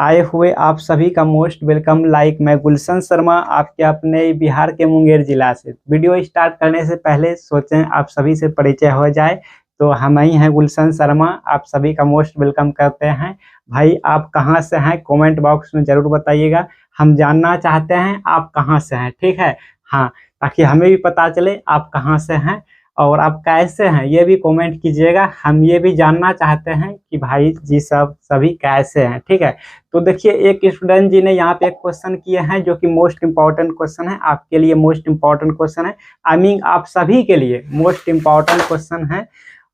आए हुए आप सभी का मोस्ट वेलकम। मैं गुलशन शर्मा आपके अपने बिहार के मुंगेर जिला से। वीडियो स्टार्ट करने से पहले सोचें आप सभी से परिचय हो जाए, तो हम ही हैं गुलशन शर्मा। आप सभी का मोस्ट वेलकम करते हैं। भाई आप कहां से हैं कमेंट बॉक्स में जरूर बताइएगा, हम जानना चाहते हैं आप कहां से हैं, ठीक है। हाँ, ताकि हमें भी पता चले आप कहां से हैं और आप कैसे हैं ये भी कमेंट कीजिएगा। हम ये भी जानना चाहते हैं कि भाई जी सब सभी कैसे हैं, ठीक है। तो देखिए, एक स्टूडेंट जी ने यहाँ पे एक क्वेश्चन किए हैं जो कि मोस्ट इम्पॉर्टेंट क्वेश्चन है, आपके लिए मोस्ट इम्पॉर्टेंट क्वेश्चन है। आई मीन आप सभी के लिए मोस्ट इम्पॉर्टेंट क्वेश्चन है।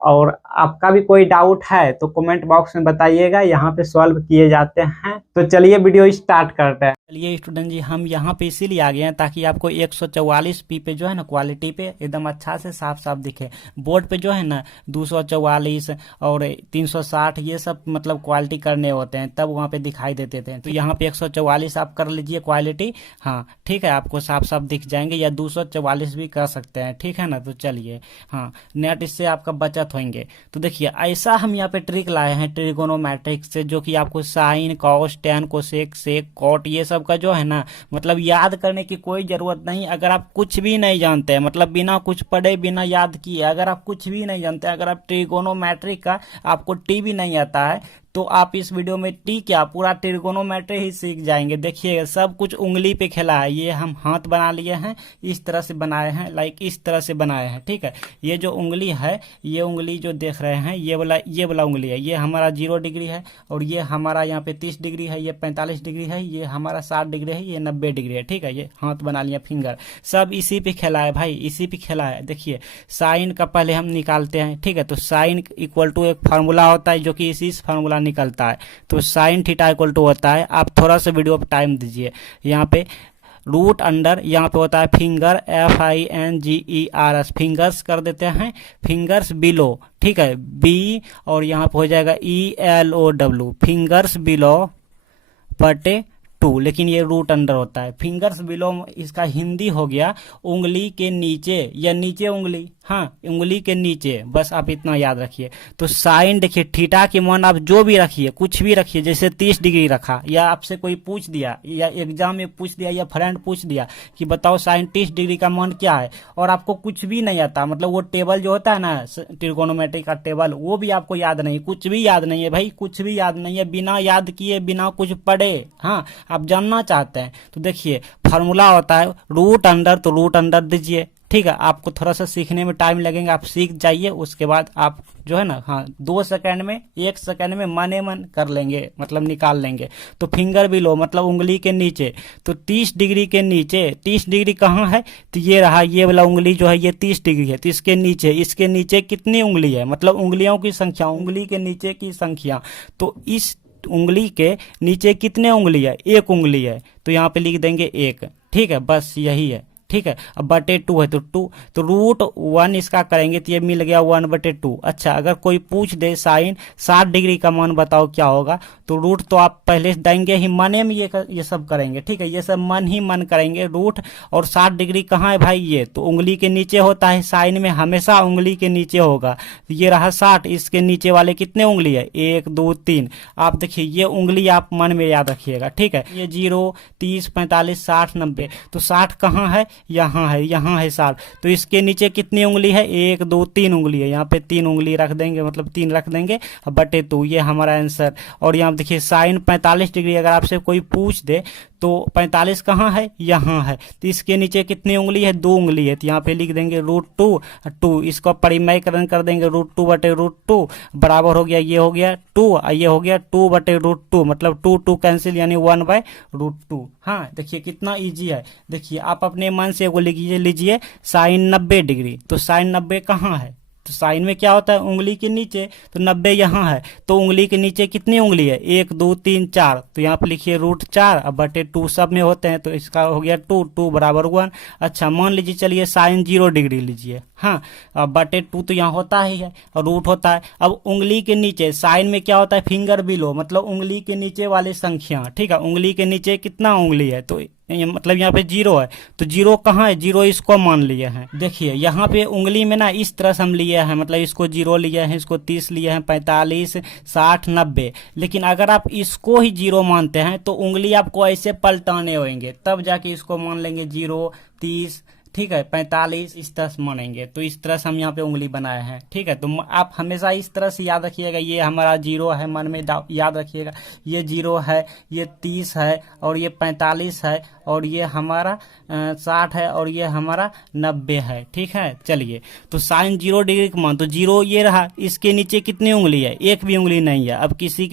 और आपका भी कोई डाउट है तो कमेंट बॉक्स में बताइएगा, यहाँ पे सॉल्व किए जाते हैं। तो चलिए वीडियो स्टार्ट करते हैं। चलिए स्टूडेंट जी, हम यहाँ पे इसीलिए आ गए हैं ताकि आपको 144p पे जो है ना क्वालिटी पे एकदम अच्छा से साफ साफ दिखे। बोर्ड पे जो है ना 244 और 360 ये सब मतलब क्वालिटी करने होते हैं, तब वहाँ पे दिखाई देते थे। तो यहाँ पे 144 आप कर लीजिए क्वालिटी, हाँ ठीक है, आपको साफ साफ दिख जाएंगे, या 244 भी कर सकते हैं, ठीक है ना। तो चलिए, हाँ नेट इससे आपका बचत होंगे। तो देखिए, ऐसा हम यहाँ पे ट्रिक लाए हैं ट्रिगोनोमेट्रिक से, जो कि आपको sine cos tan cosec sec cot ये सब का जो है ना मतलब याद करने की कोई जरूरत नहीं। अगर आप कुछ भी नहीं जानते हैं, मतलब बिना कुछ पढ़े बिना याद किए अगर आप कुछ भी नहीं जानते, अगर आप ट्रिगोनोमेट्रिक का आपको टी भी नहीं आता है, तो आप इस वीडियो में टी क्या पूरा ट्रिगोनोमेट्री ही सीख जाएंगे। देखिए, सब कुछ उंगली पे खेला है। ये हम हाथ बना लिए हैं, इस तरह से बनाए हैं, लाइक इस तरह से बनाए हैं, ठीक है। ये जो उंगली है, ये उंगली जो देख रहे हैं, ये वाला उंगली है, ये हमारा 0 डिग्री है, और ये हमारा यहाँ पे 30 डिग्री है, ये 45 डिग्री है, ये हमारा 60 डिग्री है, ये 90 डिग्री है, ठीक है। ये हाथ बना लिया, फिंगर सब इसी पे खेला है भाई, इसी पे खेला है। देखिए, साइन का पहले हम निकालते हैं, ठीक है। तो साइन इक्वल टू एक फार्मूला होता है जो कि इसी फार्मूला निकलता है। तो साइन थीटा इक्वल टू होता है, आप थोड़ा सा वीडियो पे टाइम दीजिए, यहाँ पे रूट अंडर, यहाँ पे होता है फिंगर, FINGERS, फिंगर्स कर देते हैं, फिंगर्स बिलो, ठीक है, बी, और यहाँ पे हो जाएगा ELOW, फिंगर्स बिलो बटे 2, लेकिन ये रूट अंडर होता है। फिंगर्स बिलो इसका हिंदी हो गया उंगली के नीचे या नीचे उंगली, हाँ उंगली के नीचे, बस आप इतना याद रखिए। तो साइन देखिए, थीटा की मान आप जो भी रखिए, कुछ भी रखिए, जैसे 30 डिग्री रखा, या आपसे कोई पूछ दिया, या एग्जाम में पूछ दिया, या फ्रेंड पूछ दिया कि बताओ साइन 30 डिग्री का मान क्या है, और आपको कुछ भी नहीं आता, मतलब वो टेबल जो होता है ना ट्रिगोनोमेट्री का टेबल, वो भी आपको याद नहीं, कुछ भी याद नहीं है भाई, कुछ भी याद नहीं है, बिना याद किए बिना कुछ पढ़े, हाँ आप जानना चाहते हैं तो देखिए, फार्मूला होता है रूट अंडर, तो रूट अंडर दीजिए, ठीक है। आपको थोड़ा सा सीखने में टाइम लगेगा, आप सीख जाइए, उसके बाद आप जो है ना, हाँ 2 सेकंड में 1 सेकंड में मने मन कर लेंगे, मतलब निकाल लेंगे। तो फिंगर बिलो मतलब उंगली के नीचे, तो 30 डिग्री के नीचे, 30 डिग्री कहाँ है, तो ये रहा, ये वाला उंगली जो है ये 30 डिग्री है, तो इसके नीचे कितनी उंगली है, मतलब उंगलियों की संख्या, उंगली के नीचे की संख्या। तो इस उंगली के नीचे कितने उंगली है, 1 उंगली है, तो यहाँ पे लिख देंगे 1, ठीक है, बस यही है, ठीक है। अब बटे 2 है तो 2, तो रूट 1 इसका करेंगे तो ये मिल गया 1/2। अच्छा, अगर कोई पूछ दे साइन 60 डिग्री का मान बताओ क्या होगा, तो रूट तो आप पहले देंगे ही, मने में ये सब करेंगे, ठीक है, ये सब मन ही मन करेंगे। रूट और 60 डिग्री कहाँ है भाई, ये तो उंगली के नीचे होता है, साइन में हमेशा उंगली के नीचे होगा। तो ये रहा 60, इसके नीचे वाले कितने उंगली है, 1 2 3। आप देखिए, ये उंगली आप मन में याद रखिएगा, ठीक है। ये 0 30 45 60 90, तो 60 कहाँ है, यहाँ है, यहाँ है 60, तो इसके नीचे कितनी उंगली है, 1 2 3 उंगली है, यहाँ पे 3 उंगली रख देंगे, मतलब 3 रख देंगे, बटे 2, ये हमारा आंसर। और यहाँ देखिए, साइन 45 डिग्री अगर आपसे कोई पूछ दे तो 45 कहाँ है, यहाँ है, तो इसके नीचे कितनी उंगली है, 2 उंगली है, तो यहाँ पे लिख देंगे √2, इसको परिमयकरण कर देंगे, √2/√2 बराबर हो गया, ये हो गया 2, ये हो गया 2/√2, मतलब 2 2 कैंसिल, यानी 1/√2। हाँ देखिए कितना इजी है। देखिए, आप अपने मन से एगो लीजिए साइन 90 डिग्री, तो साइन 90 कहाँ है, तो साइन में क्या होता है, उंगली के नीचे, तो 90 यहाँ है, तो उंगली के नीचे कितनी उंगली है, 1 2 3 4, तो यहाँ पे लिखिए √4, अब बटे 2 सब में होते हैं, तो इसका हो गया 2 2 बराबर 1। अच्छा, मान लीजिए, चलिए साइन 0 डिग्री लीजिए, हाँ, बटे 2 तो यहाँ होता ही है और रूट होता है। अब उंगली के नीचे साइन में क्या होता है, फिंगर बिलो, मतलब उंगली के नीचे वाली संख्या, ठीक है। उंगली के नीचे कितना उंगली है, तो मतलब यहाँ पे 0 है, तो 0 कहाँ है, 0 इसको मान लिए हैं। देखिए यहाँ पे उंगली में ना इस तरह से हम लिए हैं, मतलब इसको 0 लिए हैं, इसको 30 लिए हैं, 45, 60, 90। लेकिन अगर आप इसको ही 0 मानते हैं तो उंगली आपको ऐसे पलटाने होंगे, तब जाके इसको मान लेंगे 0, 30, ठीक है, 45, इस तरह से मानेंगे। तो इस तरह से हम यहाँ पे उंगली बनाए हैं, ठीक है। तो आप हमेशा इस तरह से याद रखिएगा, ये हमारा 0 है, मन में याद रखिएगा, ये 0 है, ये 30 है, और ये 45 है, और ये हमारा 60 है, और ये हमारा 90 है, ठीक है। चलिए, तो साइन 0 डिग्री का मान, तो 0 ये रहा, इसके नीचे कितनी उंगली है, एक भी उंगली नहीं है। अब किसी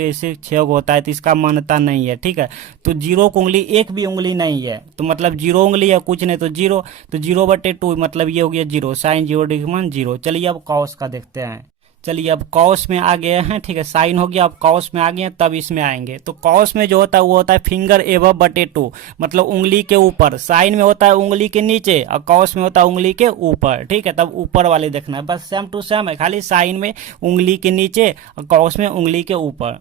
ऐसे छेद होता है तो इसका मान्यता नहीं है, ठीक है। तो 0 की उंगली, एक भी उंगली नहीं है, तो मतलब 0 उंगली है, कुछ नहीं तो 0। तो 0/2 मतलब ये हो गया 0, साइन 0 डिग्री मान 0। चलिए अब कॉस का देखते हैं। चलिए अब कॉस में आ गए हैं, ठीक है, साइन हो गया, अब कॉस में आ गए हैं, तब इसमें आएंगे। तो कॉस में जो होता है वो होता है फिंगर एबव बटे 2, मतलब उंगली के ऊपर। साइन में होता है उंगली के नीचे, और कॉस में होता है उंगली के ऊपर, ठीक है। तब ऊपर वाले देखना है, बस सेम टू सेम है, खाली साइन में उंगली के नीचे और कॉस में उंगली के ऊपर,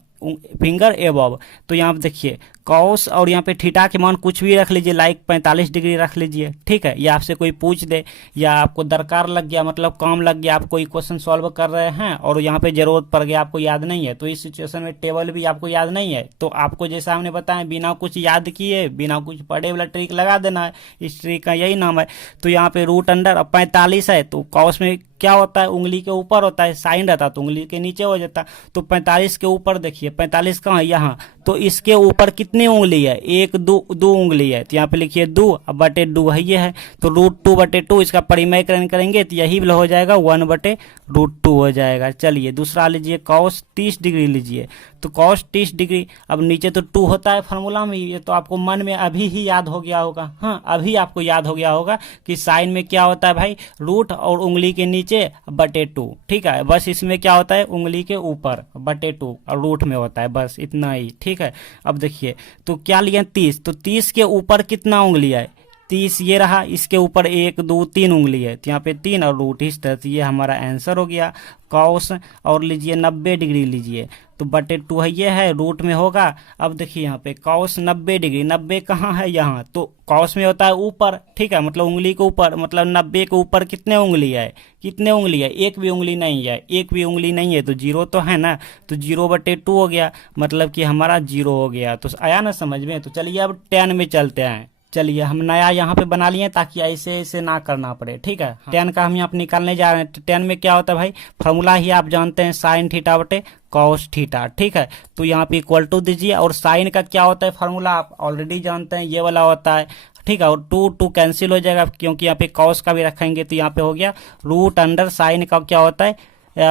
फिंगर एबव। तो यहाँ पे देखिए कॉस, और यहाँ पे थीटा के मान कुछ भी रख लीजिए, लाइक 45 डिग्री रख लीजिए, ठीक है। या आपसे कोई पूछ दे, या आपको दरकार लग गया, मतलब काम लग गया, आप कोई क्वेश्चन सॉल्व कर रहे हैं और यहाँ पे जरूरत पड़ गया, आपको याद नहीं है, तो इस सिचुएशन में टेबल भी आपको याद नहीं है, तो आपको जैसा हमने बताया, बिना कुछ याद किए, बिना कुछ पढ़े वाला ट्रिक लगा देना है, इस ट्रिक का यही नाम है। तो यहाँ पे रूट अंडर 45 है, तो कॉस में क्या होता है, उंगली के ऊपर होता है, साइन रहता तो उंगली के नीचे हो जाता। तो 45 के ऊपर देखिए, 45 कहाँ है, यहाँ, तो इसके ऊपर कितनी उंगली है, 1, 2 उंगली है, तो यहाँ पे लिखिए 2 बटे 2 है, ये है। तो √2/2 इसका परिमयकरण करेंगे तो यही हो जाएगा 1/√2 हो जाएगा। चलिए दूसरा लीजिए, कॉस 30 डिग्री लीजिए। तो कॉस 30 डिग्री, अब नीचे तो 2 होता है फार्मूला में, ये तो आपको मन में अभी ही याद हो गया होगा, हाँ अभी आपको याद हो गया होगा कि साइन में क्या होता है भाई, रूट और उंगली के नीचे बटे 2, ठीक है। बस इसमें क्या होता है, उंगली के ऊपर बटे 2 और रूट में होता है, बस इतना ही, ठीक है। अब देखिए, तो क्या लिया 30, तो 30 के ऊपर कितना उंगली है, 30 ये रहा, इसके ऊपर 1, 2, 3 उंगली है, तो यहाँ पे 3 और रूट, इस तरह से ये हमारा आंसर हो गया। कॉस और लीजिए 90 डिग्री लीजिए, तो बटे 2 है, ये है, रूट में होगा। अब देखिए यहाँ पे कॉस 90 डिग्री, 90 कहाँ है, यहाँ, तो कॉस में होता है ऊपर, ठीक है, मतलब उंगली के ऊपर, मतलब 90 के ऊपर कितने उंगली है, कितने उंगली है, एक भी उंगली नहीं है, एक भी उंगली नहीं है, तो 0 तो है ना, तो 0/2 हो गया, मतलब कि हमारा 0 हो गया। तो आया ना समझ में। तो चलिए अब 10 में चलते हैं। चलिए हम नया यहाँ पे बना लिए ताकि ऐसे ऐसे ना करना पड़े, ठीक है। 10 का हम यहाँ पे निकालने जा रहे हैं। तो 10 में क्या होता है भाई, फॉर्मूला ही आप जानते हैं, साइन थीटा बटे कॉस थीटा, ठीक है। तो यहाँ पे इक्वल टू दीजिए, और साइन का क्या होता है फॉर्मूला आप ऑलरेडी जानते हैं, ये वाला होता है, ठीक है। और 2 कैंसिल हो जाएगा, क्योंकि यहाँ पे कॉस का भी रखेंगे, तो यहाँ पे हो गया रूट अंडर साइन का क्या होता है,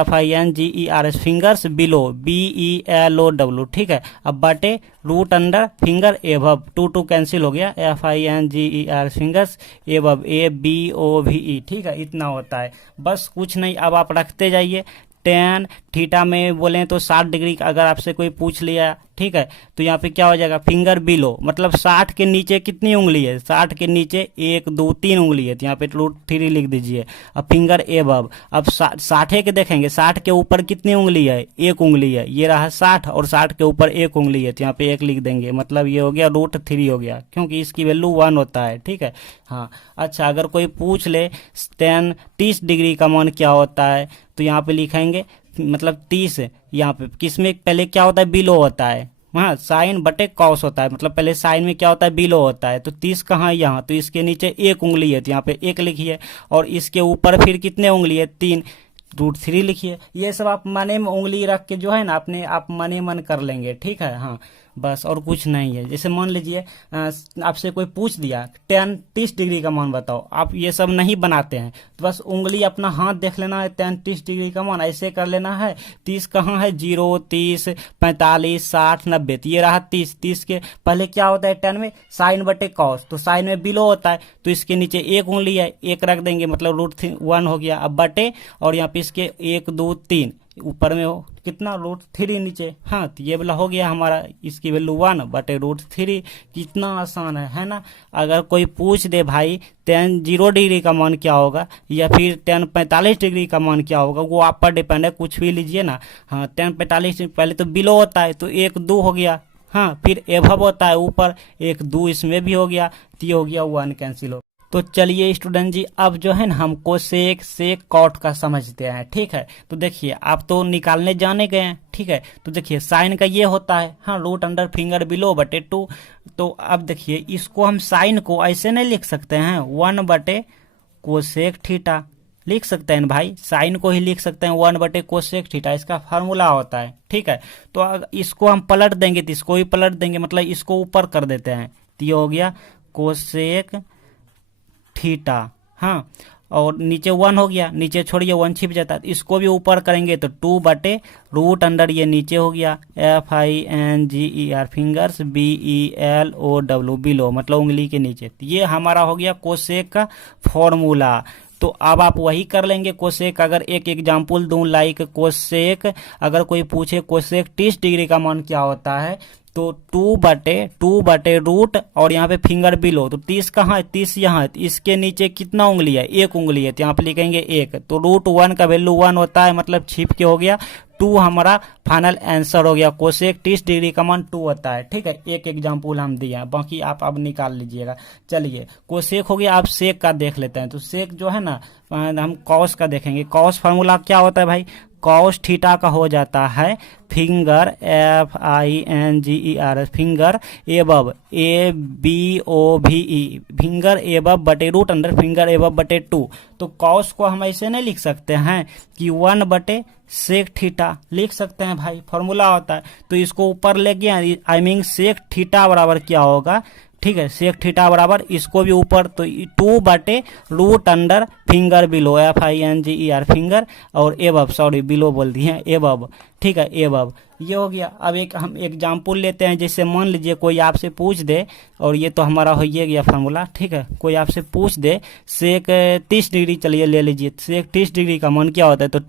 FINGERS, फिंगर्स बिलो, BELOW, ठीक है। अब बटे root under finger above, 2 cancel हो गया, FINGERS, फिंगर्स एबव, ABOVE, ठीक है, इतना होता है, बस कुछ नहीं। अब आप रखते जाइए, टेन थीटा में बोले तो 60 डिग्री, अगर आपसे कोई पूछ लिया, ठीक है, तो यहाँ पे क्या हो जाएगा, फिंगर बिलो, मतलब 60 के नीचे कितनी उंगली है, 60 के नीचे 1, 2, 3 उंगली है, तो यहाँ पे √3 लिख दीजिए। अब फिंगर एबव, अब 60 के देखेंगे, 60 के ऊपर कितनी उंगली है, 1 उंगली है, ये रहा 60, और 60 के ऊपर 1 उंगली है, तो यहाँ पे 1 लिख देंगे, मतलब ये हो गया √3 हो गया, क्योंकि इसकी वैल्यू 1 होता है, ठीक है। हाँ अच्छा, अगर कोई पूछ ले 30 डिग्री का मान क्या होता है, तो यहाँ पे लिखेंगे, मतलब 30 यहाँ पे किस में पहले क्या होता है, बिलो होता है, हाँ साइन बटे कॉस होता है, मतलब पहले साइन में क्या होता है, बिलो होता है। तो 30 कहाँ है, यहाँ, तो इसके नीचे 1 उंगली है, तो यहाँ पे 1 लिखिए, और इसके ऊपर फिर कितने उंगली है, 3, √3 लिखिए। ये सब आप मने में उंगली रख के जो है ना, अपने आप मने मन कर लेंगे, ठीक है। हाँ बस, और कुछ नहीं है। जैसे मान लीजिए आपसे कोई पूछ दिया 30 डिग्री का मान बताओ, आप ये सब नहीं बनाते हैं, तो बस उंगली अपना हाथ देख लेना है, 30 डिग्री का मान ऐसे कर लेना है। 30 कहाँ है, 0, 30, 45, 60, 90, तो ये रहा 30। 30 के पहले क्या होता है 10 में, साइन बटे कॉस, तो साइन में बिलो होता है, तो इसके नीचे 1 उंगली है, 1 रख देंगे, मतलब √1 हो गया। अब बटे, और यहाँ पे इसके 1, 2, 3, ऊपर में हो कितना √3 नीचे। हाँ, तो ये वाला हो गया हमारा, इसकी वैल्यू 1/√3। कितना आसान है ना। अगर कोई पूछ दे भाई tan 0 डिग्री का मान क्या होगा या फिर tan 45 डिग्री का मान क्या होगा, वो आप पर डिपेंड है, कुछ भी लीजिए ना। हाँ, tan 45 पहले तो बिलो होता है तो 1 2 हो गया। हाँ, फिर एभव होता है ऊपर, 1 2 इसमें भी हो गया, तो ये हो गया 1 कैंसिल हो। तो चलिए स्टूडेंट जी, अब जो है ना हमको सेक कॉट का समझते हैं। ठीक है, तो देखिए आप तो निकालने जाने गए हैं। ठीक है, तो देखिए साइन का ये होता है, हाँ, √(फिंगर बिलो)/2। तो अब देखिए इसको हम साइन को ऐसे नहीं लिख सकते हैं, 1/कोसेक थीटा लिख सकते हैं भाई। साइन को ही लिख सकते हैं 1/कोसेक थीटा, इसका फार्मूला होता है। ठीक है, तो अगर इसको हम पलट देंगे तो इसको ही पलट देंगे, मतलब इसको ऊपर कर देते हैं, तो ये हो गया कोसेक थीटा। हाँ, और नीचे 1 हो गया, नीचे छोड़िए 1 छिप जाता है, इसको भी ऊपर करेंगे तो 2/√अंडर ये नीचे हो गया FINGER फिंगर्स BELOW बिलो, मतलब उंगली के नीचे। तो ये हमारा हो गया कोसेक का फॉर्मूला। तो अब आप वही कर लेंगे कोसेक। अगर एक एग्जाम्पल दूं, लाइक कोसेक, अगर कोई पूछे कोसेक 30 डिग्री का मान क्या होता है, तो 2/√, और यहाँ पे फिंगर बिलो, तो 30 कहाँ है, 30 यहाँ है, इसके नीचे कितना उंगली है, 1 उंगली है, तो यहाँ पे लिखेंगे 1। तो √1 का वैल्यू 1 होता है, मतलब छिप के हो गया 2, हमारा फाइनल आंसर हो गया। कोसेक 30 डिग्री का मान 2 होता है। ठीक है, एक एग्जाम्पल हम दिए हैं, बाकी आप अब निकाल लीजिएगा। चलिए कोसेक हो गया, आप सेक का देख लेते हैं। तो सेक जो है ना, हम कॉस का देखेंगे। कॉस फार्मूला क्या होता है भाई, कॉस थीटा का हो जाता है finger FINGER finger above ABOVE finger above under finger above. तो कॉस को हम ऐसे नहीं लिख सकते हैं कि 1/सेक थीटा लिख सकते हैं भाई, फॉर्मूला होता है। तो इसको ऊपर ले गया, आई मीन सेक थीटा बराबर क्या होगा, ठीक है, सेक थीटा बराबर इसको भी ऊपर, तो 2/√अंडर फिंगर बिलो FINGER फिंगर, और एबव, सॉरी बिलो बोल दिए, एबव। ठीक है, एबव ये हो गया। अब एक हम एग्जाम्पल लेते हैं, जैसे मान लीजिए कोई आपसे पूछ दे, और ये तो हमारा हो ही गया फार्मूला। ठीक है, कोई आपसे पूछ दे सेक 30 डिग्री, चलिए ले लीजिए, सेक 30 डिग्री का मान क्या होता है, तो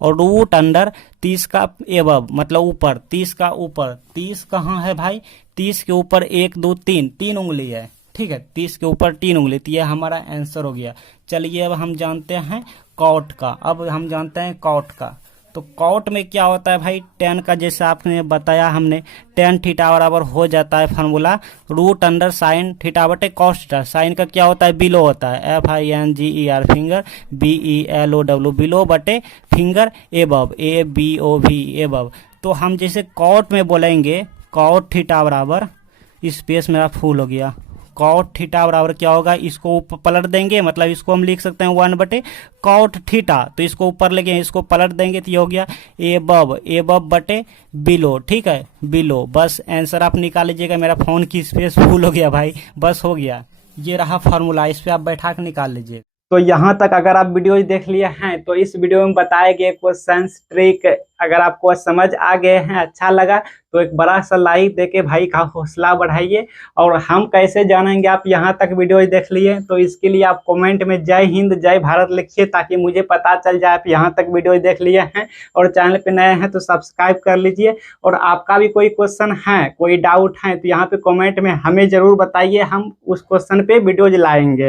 2/√अंडर 30 का एबव, मतलब ऊपर, 30 का ऊपर। 30 कहाँ है भाई, 30 के ऊपर 1 2 3 उंगली है। ठीक है, 30 के ऊपर 3 उंगली, तो ये हमारा आंसर हो गया। चलिए अब हम जानते हैं कॉट का। अब हम जानते हैं कॉट का। तो कॉट में क्या होता है भाई, tan का, जैसे आपने बताया हमने, tan थीटा बराबर हो जाता है formula √sin theta theta. Sine का क्या होता है, बिलो होता है FINGER finger BELOW below finger above ABOV above. तो हम जैसे कॉट में बोलेंगे कॉट थीटा बराबर, स्पेस मेरा फुल हो गया, कॉट थीटा बराबर क्या होगा, इसको ऊपर पलट देंगे, मतलब इसको हम लिख सकते हैं 1/कॉट थीटा। तो इसको ऊपर लेंगे, इसको पलट देंगे, तो ये हो गया एबव/बिलो। ठीक है, बिलो। बस आंसर आप निकाल लीजिएगा। मेरा फोन की स्पेस फुल हो गया भाई, बस हो गया। ये रहा फार्मूला, इस पे आप बैठा के निकाल लीजिए। तो यहाँ तक अगर आप वीडियो देख लिए हैं तो इस वीडियो में बताए गए क्वेश्चंस ट्रिक अगर आपको समझ आ गए हैं, अच्छा लगा तो एक बड़ा सा लाइक देके भाई का हौसला बढ़ाइए। और हम कैसे जानेंगे आप यहाँ तक वीडियो देख लिए, तो इसके लिए आप कमेंट में जय हिंद जय भारत लिखिए, ताकि मुझे पता चल जाए आप यहाँ तक वीडियो देख लिए हैं। और चैनल पे नए हैं तो सब्सक्राइब कर लीजिए। और आपका भी कोई क्वेश्चन है, कोई डाउट है, तो यहाँ पे कमेंट में हमें ज़रूर बताइए, हम उस क्वेश्चन पे वीडियोज लाएंगे।